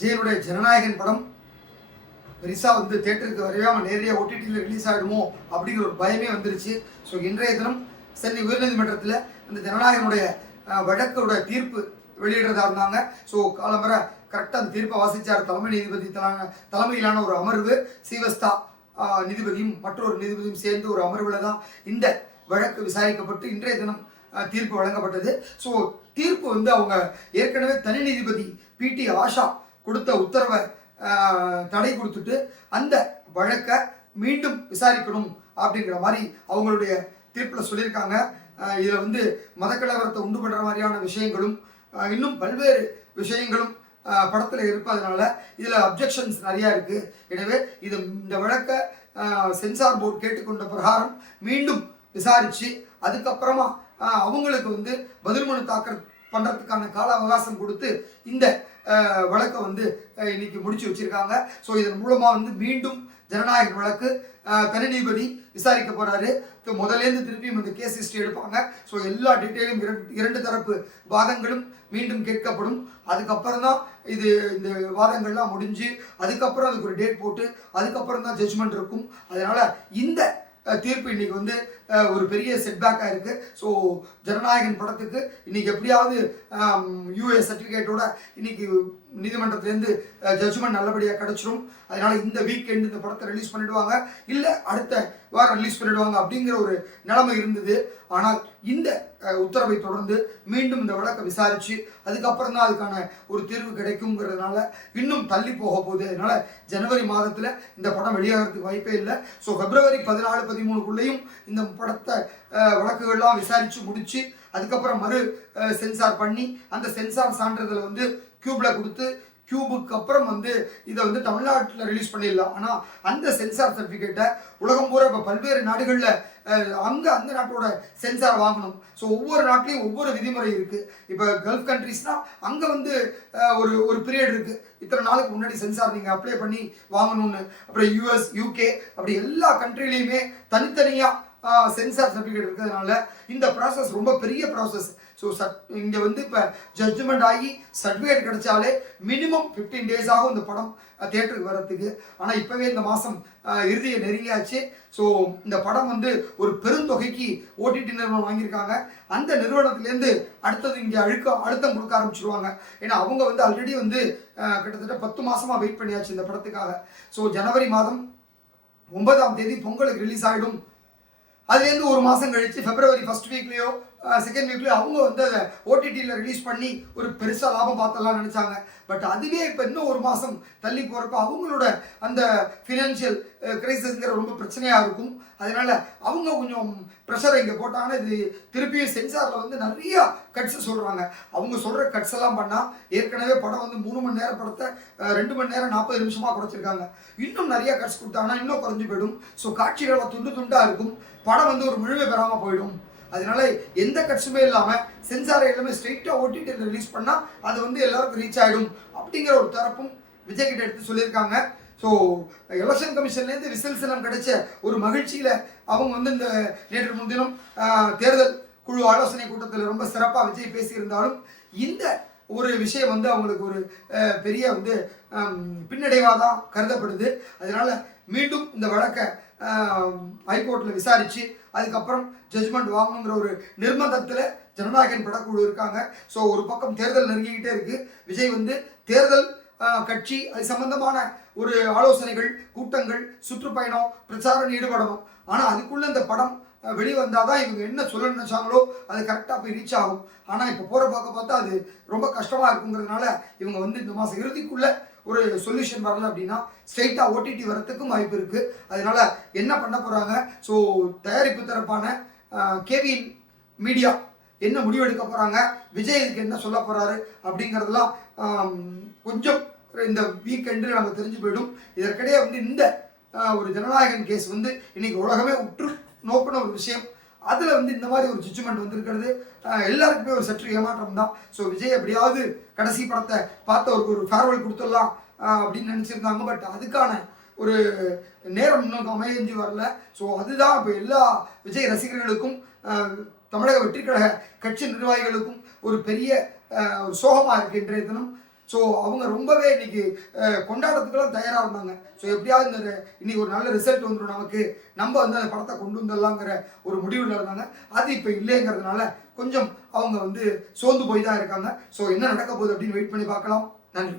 விஜயனுடைய ஜனநாயகன் படம் பெருசாக வந்து தேட்டருக்கு வரையாமல் நேரடியாக ஓடிடியில் ரிலீஸ் ஆகிடுமோ அப்படிங்கிற ஒரு பயமே வந்துருச்சு. ஸோ இன்றைய தினம் சென்னை உயர்நீதிமன்றத்தில் அந்த ஜனநாயகனுடைய வழக்கோட தீர்ப்பு வெளியிடுறதா இருந்தாங்க. ஸோ காலம்பர கரெக்டாக அந்த தீர்ப்பை வாசித்தார் தலைமை நீதிபதி தலைமையிலான ஒரு அமர்வு சீவஸ்தா நீதிபதியும் மற்றொரு நீதிபதியும் சேர்ந்து ஒரு அமர்வில் தான் இந்த வழக்கு விசாரிக்கப்பட்டு இன்றைய தினம் தீர்ப்பு வழங்கப்பட்டது. ஸோ தீர்ப்பு வந்து அவங்க ஏற்கனவே தனி நீதிபதி பிடி ஆஷா கொடுத்த உத்தரவை தடை கொடுத்துட்டு அந்த வழக்கை மீண்டும் விசாரிக்கணும் அப்படிங்கிற மாதிரி அவங்களுடைய தீர்ப்பில் சொல்லியிருக்காங்க. இதில் வந்து மதக்கலவரத்தை உண்டு பண்ணுற மாதிரியான விஷயங்களும் இன்னும் பல்வேறு விஷயங்களும் படத்தில் இருப்பதனால இதில் அப்ஜெக்ஷன்ஸ் நிறையா இருக்குது எனவே இது இந்த வழக்கை சென்சார் போர்டு கேட்டுக்கொண்ட பிரகாரம் மீண்டும் விசாரித்து அதுக்கப்புறமா அவங்களுக்கு வந்து பதில் மனு தாக்கல் பண்ணுறதுக்கான கால அவகாசம் கொடுத்து இந்த வழக்கை வந்து இன்னைக்கு முடிச்சு வச்சிருக்காங்க. ஸோ இதன் மூலமாக வந்து மீண்டும் ஜனநாயக வழக்கு அஹ், தனி நீதிபதி விசாரிக்க போறாரு முதலேருந்து திருப்பியும் இந்த கேஸ் ஹிஸ்டரி எடுப்பாங்க. ஸோ எல்லா டீட்டெயிலும் இரண்டு இரண்டு தரப்பு வாதங்களும் மீண்டும் கேட்கப்படும். அதுக்கப்புறம் தான் இது இந்த வாதங்கள்லாம் முடிஞ்சு அதுக்கப்புறம் அதுக்கு ஒரு டேட் போட்டு அதுக்கப்புறம் தான் ஜட்ஜ்மெண்ட் இருக்கும். அதனால இந்த தீர்ப்பு இன்னைக்கு வந்து ஒரு பெரிய செட்பேக்காக இருக்குது ஸோ ஜனநாயகன் படத்துக்கு இன்னைக்கு எப்படியாவது யூஏ சர்டிஃபிகேட்டோட இன்னைக்கு நீதிமன்றத்திலேருந்து ஜட்ஜ்மெண்ட் நல்லபடியாக கிடைச்சிரும். அதனால் இந்த வீக்கெண்ட் இந்த படத்தை ரிலீஸ் பண்ணிவிடுவாங்க இல்லை அடுத்த வாரம் ரிலீஸ் பண்ணிவிடுவாங்க அப்படிங்கிற ஒரு நிலைமை இருந்தது. ஆனால் இந்த உத்தரவை தொடர்ந்து மீண்டும் இந்த வழக்கை விசாரித்து அதுக்கப்புறம் தான் அதுக்கான ஒரு தீர்வு கிடைக்குங்கிறதுனால இன்னும் தள்ளி போக போகுது. அதனால் ஜனவரி மாதத்தில் இந்த படம் வெளியாகிறதுக்கு வாய்ப்பே இல்லை. ஸோ பிப்ரவரி பதினாலு பதிமூணுக்குள்ளேயும் இந்த படத்தை வழக்குகள்லாம் விசாரித்து முடித்து அதுக்கப்புறம் மறு சென்சார் பண்ணி அந்த சென்சார் சான்றிதழை வந்து கியூப்ல கொடுத்து கியூபுக்கு அப்புறம் வந்து இதை வந்து தமிழ்நாட்டில் ரிலீஸ் பண்ணிடலாம். ஆனால் அந்த சென்சார் சர்டிஃபிகேட்டை உலகம் பூரா இப்போ பல்வேறு நாடுகளில் அங்கே அந்த நாட்டோட சென்சார் வாங்கணும். ஸோ ஒவ்வொரு நாட்டிலையும் ஒவ்வொரு விதிமுறை இருக்குது இப்போ கல்ஃப் கண்ட்ரீஸ்னால் அங்கே வந்து ஒரு ஒரு பீரியட் இருக்குது இத்தனை நாளுக்கு முன்னாடி சென்சார் நீங்கள் அப்ளை பண்ணி வாங்கணும்னு. அப்புறம் யூஎஸ் யூகே அப்படி எல்லா கண்ட்ரிலையுமே தனித்தனியாக சென்சார் சர்டிஃபிகேட் இருக்கிறதுனால இந்த ப்ராசஸ் ரொம்ப பெரிய ப்ராசஸ் ஸோ சட் இங்கே வந்து இப்போ ஜட்ஜ்மெண்ட் ஆகி சர்டிஃபிகேட் கிடைச்சாலே மினிமம் ஃபிஃப்டீன் டேஸ் ஆகும் இந்த படம் தேட்டருக்கு வர்றதுக்கு. ஆனால் இப்போவே இந்த மாதம் இறுதியை நெருங்கியாச்சு. ஸோ இந்த படம் வந்து ஒரு பெருந்தொகைக்கு ஓடிடி நிறுவனம் வாங்கியிருக்காங்க. அந்த நிறுவனத்திலேருந்து அடுத்தது இங்கே அழுக்க அழுத்தம் கொடுக்க ஆரம்பிச்சிருவாங்க. ஏன்னா அவங்க வந்து ஆல்ரெடி வந்து கிட்டத்தட்ட பத்து மாதமாக வெயிட் பண்ணியாச்சு இந்த படத்துக்காக. ஸோ ஜனவரி மாதம் ஒன்பதாம் தேதி பொங்கலுக்கு ரிலீஸ் ஆகிடும் அதுலேருந்து ஒரு மாதம் கழித்து பிப்ரவரி ஃபர்ஸ்ட் வீக்லேயோ செகண்ட் வீக்லேயோ அவங்க வந்து அதை ஓடிடியில் ரிலீஸ் பண்ணி ஒரு பெருசாக லாபம் பார்த்தலாம் நினச்சாங்க. பட் அதுவே இப்போ இன்னும் ஒரு மாதம் தள்ளி போகிறப்ப அவங்களோட அந்த ஃபினான்ஷியல் கிரைசிஸ்ங்கிற ரொம்ப பிரச்சனையாக இருக்கும். அதனால அவங்க கொஞ்சம் ப்ரெஷரை இங்கே போட்டாங்கன்னா இது திருப்பியும் சென்சாரில் வந்து நிறையா கட்ஸ் சொல்கிறாங்க அவங்க சொல்கிற கட்ஸ் எல்லாம் பண்ணால் ஏற்கனவே படம் வந்து மூணு மணி நேரம் படத்தை ரெண்டு மணி நேரம் நாற்பது நிமிஷமாக குறைச்சிருக்காங்க. இன்னும் நிறையா கட்ஸ் கொடுத்தாங்கன்னா இன்னும் குறைஞ்சி போயிடும். ஸோ காட்சிகள் துண்டு துண்டாக இருக்கும். படம் வந்து ஒரு முழுமை பெறாமல் போயிடும். அதனால எந்த கட்ஸுமே இல்லாமல் சென்சாரை எல்லாமே ஸ்ட்ரெயிட்டாக ஓட்டிட்டு ரிலீஸ் பண்ணால் அது வந்து எல்லாருக்கும் ரீச் ஆகிடும் அப்படிங்கிற ஒரு தரப்பும் விஜய் கிட்ட எடுத்து சொல்லியிருக்காங்க. ஸோ எலெக்ஷன் கமிஷன்லேருந்து ரிசல்ட்ஸ் எல்லாம் கிடைச்ச ஒரு மகிழ்ச்சியில் அவங்க வந்து இந்த நேற்று முன்தினம் தேர்தல் குழு ஆலோசனை கூட்டத்தில் ரொம்ப சிறப்பாக விஜய் பேசியிருந்தாலும் இந்த ஒரு விஷயம் வந்து அவங்களுக்கு ஒரு பெரிய வந்து பின்னடைவாக தான் கருதப்படுது. அதனால மீண்டும் இந்த வழக்கை ஹைகோர்ட்டில் விசாரித்து அதுக்கப்புறம் ஜட்ஜ்மெண்ட் வாங்கணுங்கிற ஒரு நிர்பந்தத்தில் ஜனநாயகன் படக்குழு இருக்காங்க. ஸோ ஒரு பக்கம் தேர்தல் நெருங்கிக்கிட்டே இருக்குது விஜய் வந்து தேர்தல் கட்சி அது சம்பந்தமான ஒரு ஆலோசனைகள் கூட்டங்கள் சுற்றுப்பயணம் பிரச்சாரம் ஈடுபடணும். ஆனால் அதுக்குள்ளே இந்த படம் வெளிவந்தால் வெளி வந்தால் தான் இவங்க என்ன சொல்ல நினைச்சாங்களோ அது கரெக்டாக போய் ரீச் ஆகும். ஆனால் இப்போ போகிற பார்க்க பார்த்தா அது ரொம்ப கஷ்டமாக இருக்குங்கிறதுனால இவங்க வந்து இந்த மாதம் இறுதிக்குள்ளே ஒரு சொல்யூஷன் வரல அப்படின்னா ஸ்ட்ரைட்டாக ஓடிடி வரத்துக்கும் வாய்ப்பு இருக்குது அதனால் என்ன பண்ண போகிறாங்க ஸோ தயாரிப்பு தரப்பான கேவின் மீடியா என்ன முடிவெடுக்க போகிறாங்க விஜய் இதுக்கு என்ன சொல்ல போகிறாரு அப்படிங்கிறதெல்லாம் கொஞ்சம் இந்த வீக்கெண்டு நம்ம தெரிஞ்சு போயிடும். இதற்கிடையே வந்து இந்த ஒரு ஜனநாயகன் கேஸ் வந்து இன்னைக்கு உலகமே உற்று நோக்கின ஒரு விஷயம். அதில் வந்து இந்த மாதிரி ஒரு ஜட்ஜ்மெண்ட் வந்திருக்கிறது. எல்லாருக்குமே ஒரு சற்று ஏமாற்றம் தான். ஸோ விஜய் எப்படியாவது கடைசி படத்தை பார்த்து அவருக்கு ஒரு ஃபேர்வெல் கொடுத்துடலாம் அப்படின்னு நினச்சிருந்தாங்க. பட் அதுக்கான ஒரு நேரம் இன்னும் அமையஞ்சு வரல. ஸோ அதுதான் இப்போ எல்லா விஜய் ரசிகர்களுக்கும் தமிழக வெற்றிக்கழக கட்சி நிர்வாகிகளுக்கும் ஒரு பெரிய ஒரு சோகமாக இருக்கு இன்றைய தினம். ஸோ அவங்க ரொம்பவே இன்னைக்கு கொண்டாடுறதுக்கெல்லாம் தயாராக இருந்தாங்க. ஸோ எப்படியாவது இந்த இன்னைக்கு ஒரு நல்ல ரிசல்ட் வந்துடும் நமக்கு. நம்ம வந்து அந்த படத்தை கொண்டு வந்துடலாங்கிற ஒரு முடிவில் இருந்தாங்க. அது இப்போ இல்லைங்கிறதுனால கொஞ்சம் அவங்க வந்து சோர்ந்து போய் தான் இருக்காங்க. ஸோ என்ன நடக்க போகுது அப்படின்னு வெயிட் பண்ணி பார்க்கலாம். நன்றி.